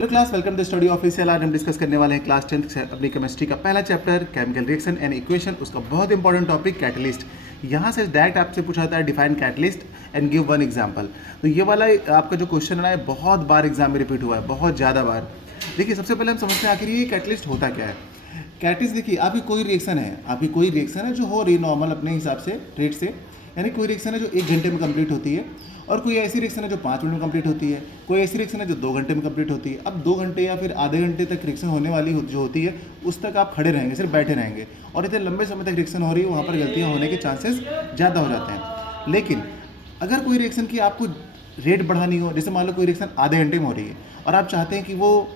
Hello class, welcome to study official. आज हम discuss करने वाले हैं क्लास 10th अपनी केमिस्ट्री का पहला chapter chemical reaction and equation, उसका बहुत इंपॉर्टेंट टॉपिक कैटलिस्ट। यहाँ से डायरेक्ट आपसे पूछा जाता है define catalyst and give one example. तो ये वाला आपका जो क्वेश्चन है ना, बहुत बार एग्जाम में रिपीट हुआ है, बहुत ज़्यादा बार। देखिए, सबसे पहले हम समझते हैं आखिर ये कैटलिस्ट होता क्या है। कैटलिस्ट देखिए, आपकी कोई रिएक्शन है जो हो रही नॉर्मल अपने हिसाब से रेट से, यानी कोई रिएक्शन है जो 1 घंटे में कंप्लीट होती है, और कोई ऐसी रिएक्शन है जो 5 मिनट में कंप्लीट होती है, कोई ऐसी रिएक्शन है जो 2 घंटे में कंप्लीट होती है। अब 2 घंटे या फिर आधे घंटे तक रिएक्शन होने वाली जो होती है, उस तक आप खड़े रहेंगे, सिर्फ बैठे रहेंगे, और इतने लंबे समय तक रिएक्शन हो रही है, वहाँ पर गलतियाँ होने के चांसेस ज़्यादा हो जाते हैं। लेकिन अगर कोई रिएक्शन की आपको रेट बढ़ानी हो, जैसे मान लो कोई रिएक्शन आधे घंटे में हो रही है और आप चाहते हैं कि वो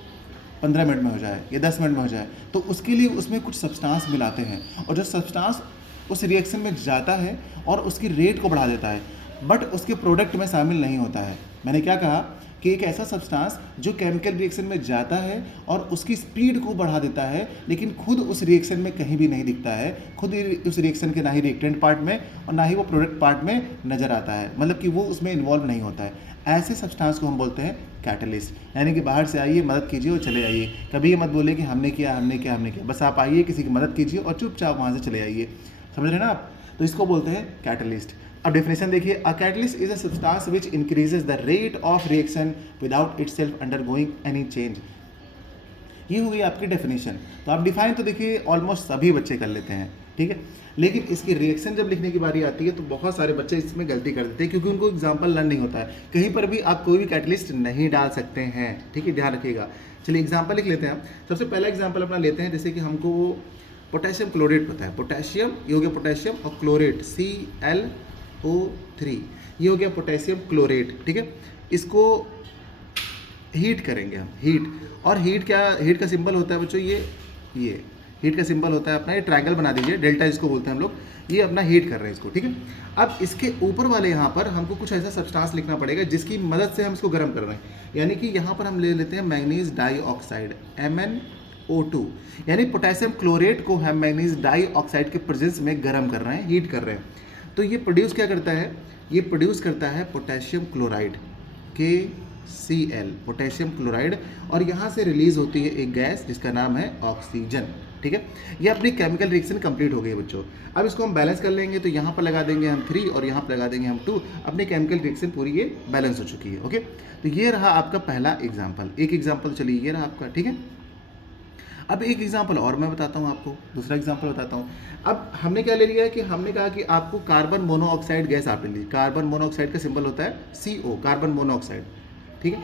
15 मिनट में हो जाए या 10 मिनट में हो जाए, तो उसके लिए उसमें कुछ सब्सटेंस मिलाते हैं, और जो सब्सटेंस उस रिएक्शन में जाता है और उसकी रेट को बढ़ा देता है, बट उसके प्रोडक्ट में शामिल नहीं होता है। मैंने क्या कहा कि एक ऐसा सब्सटेंस जो केमिकल रिएक्शन में जाता है और उसकी स्पीड को बढ़ा देता है, लेकिन खुद उस रिएक्शन में कहीं भी नहीं दिखता है, खुद उस रिएक्शन के ना ही रिएक्टेंट पार्ट में और ना ही वो प्रोडक्ट पार्ट में नज़र आता है, मतलब कि वो उसमें इन्वॉल्व नहीं होता है। ऐसे सब्सटेंस को हम बोलते हैं कैटलिस्ट। यानी कि बाहर से आइए, मदद कीजिए और चले आइए। कभी ये मत बोले कि हमने किया, बस आप आइए, किसी की मदद कीजिए और चुपचाप वहाँ से चले आइए। समझ रहे ना आप? तो इसको बोलते हैं कैटलिस्ट। अब डेफिनेशन देखिए, a catalyst is a substance which increases the rate of reaction without itself undergoing any change. ये हो गई आपकी डेफिनेशन। तो आप डिफाइन तो देखिए ऑलमोस्ट सभी बच्चे कर लेते हैं, ठीक है, लेकिन इसकी रिएक्शन जब लिखने की बारी आती है तो बहुत सारे बच्चे इसमें गलती कर देते हैं, क्योंकि उनको एग्जाम्पल लर्न नहीं होता है। कहीं पर भी आप कोई भी कैटलिस्ट नहीं डाल सकते हैं, ठीक है, ध्यान रखिएगा। चलिए एग्जाम्पल लिख लेते हैं हम। सबसे पहला एग्जाम्पल अपना लेते हैं, जैसे कि हमको पोटेशियम क्लोरेट पता है। पोटेशियम, ये हो गया पोटेशियम, और क्लोरेट ClO3, ये हो गया पोटेशियम क्लोरेट, ठीक है। इसको हीट करेंगे हम, और हीट का सिंबल होता है बच्चों, ये हीट का सिंबल होता है अपना, ये ट्रायंगल बना दीजिए, डेल्टा जिसको बोलते हैं हम लोग। ये अपना हीट कर रहे हैं इसको, ठीक है। अब इसके ऊपर वाले यहाँ पर हमको कुछ ऐसा सब्सटेंस लिखना पड़ेगा जिसकी मदद से हम इसको गर्म कर रहे हैं। यानी कि यहाँ पर हम ले लेते हैं मैग्नीज डाइऑक्साइड, MnO2, यानी पोटेशियम क्लोरेट को हम मैग्नीज डाइऑक्साइड के प्रेजेंस में गर्म कर रहे हैं, हीट कर रहे हैं। तो ये प्रोड्यूस क्या करता है? ये प्रोड्यूस करता है potassium chloride, KCl, potassium chloride, और यहाँ से रिलीज होती है एक गैस जिसका नाम है ऑक्सीजन, ठीक है। ये अपनी केमिकल रिएक्शन कंप्लीट हो गई है बच्चों। अब इसको हम बैलेंस कर लेंगे, तो यहाँ पर लगा देंगे हम 3 और यहाँ पर लगा देंगे हम 2। अपनी केमिकल रिएक्शन पूरी ये बैलेंस हो चुकी है, ओके। तो ये रहा आपका पहला एग्जाम्पल। एक एग्जाम्पल चलिए ये रहा आपका, ठीक है। अब एक एग्जाम्पल और मैं बताता हूँ आपको, दूसरा एग्जाम्पल बताता हूँ। अब हमने क्या ले लिया है कि हमने कहा कि आपको कार्बन मोनोऑक्साइड गैस आपने ली। कार्बन मोनोऑक्साइड का सिंबल होता है CO, कार्बन मोनोऑक्साइड, ठीक है।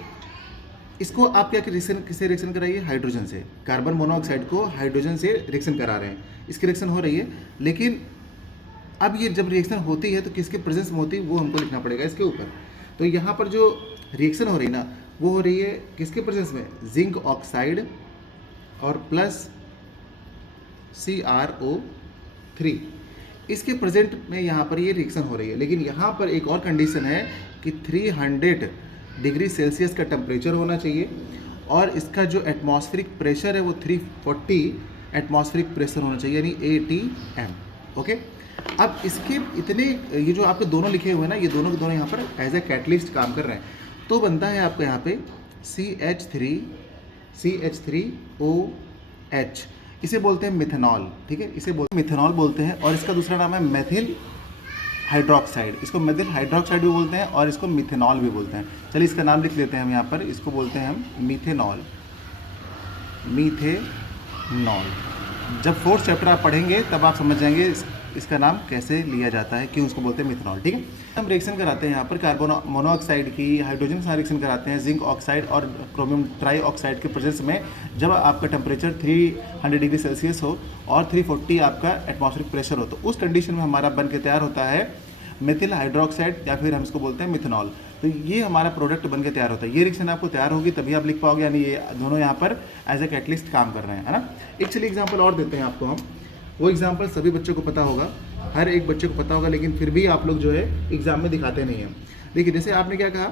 इसको आप क्या रिएक्शन, किससे रिएक्शन कराइए? हाइड्रोजन से। कार्बन मोनोऑक्साइड को हाइड्रोजन से रिएक्शन करा रहे हैं, इसकी रिएक्शन हो रही है। लेकिन अब ये जब रिएक्शन होती है तो किसके प्रेजेंस में होती है, वो हमको लिखना पड़ेगा इसके ऊपर। तो यहाँ पर जो रिएक्शन हो रही है ना, वो हो रही है किसके प्रेजेंस में? जिंक ऑक्साइड और प्लस CrO3, इसके प्रेजेंट में यहाँ पर ये रिएक्शन हो रही है। लेकिन यहाँ पर एक और कंडीशन है कि 300 डिग्री सेल्सियस का टेम्परेचर होना चाहिए, और इसका जो एटमॉस्फेरिक प्रेशर है वो 340 एटमॉस्फेरिक प्रेशर होना चाहिए, यानी ATM, ओके। अब इसके इतने, ये जो आपके दोनों लिखे हुए हैं ना, ये दोनों के दोनों यहाँ पर एज ए कैटलिस्ट काम कर रहे हैं। तो बनता है आपका यहाँ पे CH3OH, इसे बोलते हैं मिथेनॉल, ठीक है, इसे मिथेनॉल बोलते हैं। और इसका दूसरा नाम है मेथिल हाइड्रोक्साइड, इसको मेथिल हाइड्रोक्साइड भी बोलते हैं और इसको मिथेनॉल भी बोलते हैं। चलिए इसका नाम लिख लेते हैं हम यहाँ पर, इसको बोलते हैं हम मिथेनॉल। जब 4th चैप्टर आप पढ़ेंगे तब आप समझ जाएंगे इसका नाम कैसे लिया जाता है, क्यों उसको बोलते हैं मिथेनॉल, ठीक है। हम रिएक्शन कराते हैं यहाँ पर कार्बन मोनोऑक्साइड की हाइड्रोजन के साथ रिएक्शन कराते हैं जिंक ऑक्साइड और क्रोमियम ट्राईऑक्साइड के प्रेजेंस में, जब आपका टेम्परेचर 300 डिग्री सेल्सियस हो और 340 आपका एटमॉस्फेरिक प्रेशर हो, तो उस कंडीशन में हमारा बन के तैयार होता है मेथिल हाइड्रोक्साइड, या फिर हम इसको बोलते हैं मिथेनॉल। तो ये हमारा प्रोडक्ट बन के तैयार होता है। ये रिएक्शन आपको तैयार होगी तभी आप लिख पाओगे, यानी ये दोनों यहाँ पर एज ए कैटलिस्ट काम कर रहे हैं, है ना। एक चलिए एग्जाम्पल और देते हैं आपको हम। वो एग्जाम्पल सभी बच्चों को पता होगा, हर एक बच्चे को पता होगा, लेकिन फिर भी आप लोग जो है एग्जाम में दिखाते नहीं हैं। देखिए, जैसे आपने क्या कहा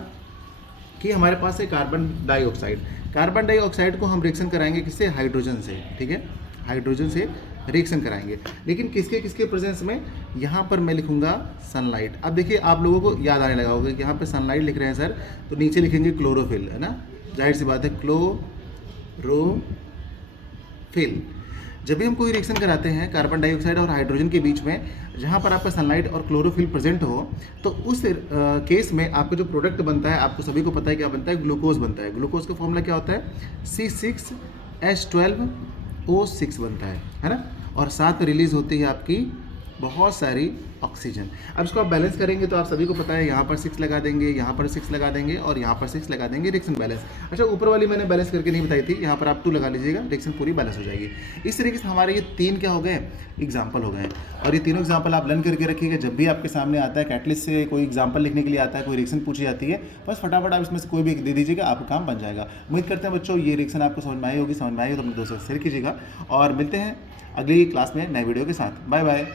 कि हमारे पास है कार्बन डाइऑक्साइड को हम रिएक्शन कराएंगे किससे? हाइड्रोजन से, ठीक है, हाइड्रोजन से रिएक्शन कराएंगे। लेकिन किसके किसके प्रेजेंस में? यहाँ पर मैं लिखूंगा सनलाइट। अब देखिए आप लोगों को याद आने लगा होगा कि यहाँ पर सनलाइट लिख रहे हैं सर, तो नीचे लिखेंगे क्लोरोफिल, है ना, जाहिर सी बात है क्लोरोफिल, फिल। जब भी हम कोई रिएक्शन कराते हैं कार्बन डाइऑक्साइड और हाइड्रोजन के बीच में, जहाँ पर आपका सनलाइट और क्लोरोफिल प्रेजेंट हो, तो उस केस में आपका जो प्रोडक्ट बनता है, आपको सभी को पता है क्या बनता है, ग्लूकोज बनता है। ग्लूकोज का फॉर्मूला क्या होता है, C6H12O6 बनता है ना। और साथ में रिलीज होती है आपकी बहुत सारी ऑक्सीजन। अब इसको आप बैलेंस करेंगे तो आप सभी को पता है, यहाँ पर 6 लगा देंगे, यहाँ पर 6 लगा देंगे और यहाँ पर 6 लगा देंगे, रिएक्शन बैलेंस। अच्छा, ऊपर वाली मैंने बैलेंस करके नहीं बताई थी, यहाँ पर आप 2 लगा लीजिएगा, रिएक्शन पूरी बैलेंस हो जाएगी। इस तरीके से हमारे ये 3 क्या हो गए, एग्जाम्पल हो गए। और ये तीनों एग्जाम्पल आप लर्न करके रखिएगा। जब भी आपके सामने आता है कैटलिस्ट से कोई एग्जाम्पल लिखने के लिए आता है, कोई रिएक्शन पूछी जाती है, बस फटाफट आप इसमें से कोई भी दे दीजिएगा, आपका काम बन जाएगा। उम्मीद करते हैं बच्चों ये रिएक्शन आपको समझ में आई होगी। समझ में आई हो तो अपने दोस्तों से शेयर कीजिएगा और मिलते हैं अगली क्लास में नए वीडियो के साथ। Bye bye.